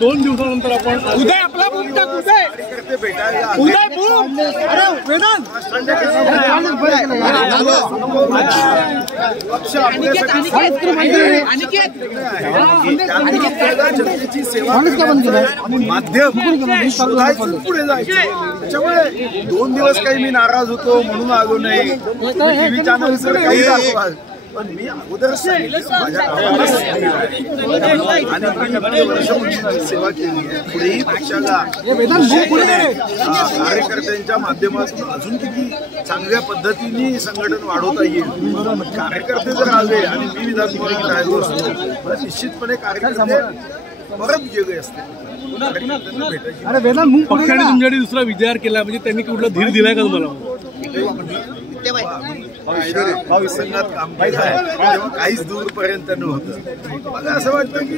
दोन दिवसानंतर आपण उदय आपला उदय वेदांत माध्यम पुढे जायचं त्याच्यामुळे 2 दिवस काही मी नाराज होतो म्हणून आलो नाही. टीव्ही चॅनल्सवर काही दाखवा पण मी अगोदरच सांगितलं माझ्या आणि वर्ष सेवा केली आहे. पुढेही पक्षाला कार्यकर्त्यांच्या माध्यमातून अजून किती चांगल्या पद्धतीने संघटन वाढवता येईल. कार्यकर्ते जर आले आणि मी विधानसभेत राहिलो असतो तर निश्चितपणे कार्यकर्ते परत गेले असते. पक्षाने तुमच्याकडे दुसरा विचार केला म्हणजे त्यांनी कुठला धीर दिलाय का तुम्हाला? संघात काम केलं आहे तेव्हा काहीच दूरपर्यंत नव्हतं. मला असं वाटतं की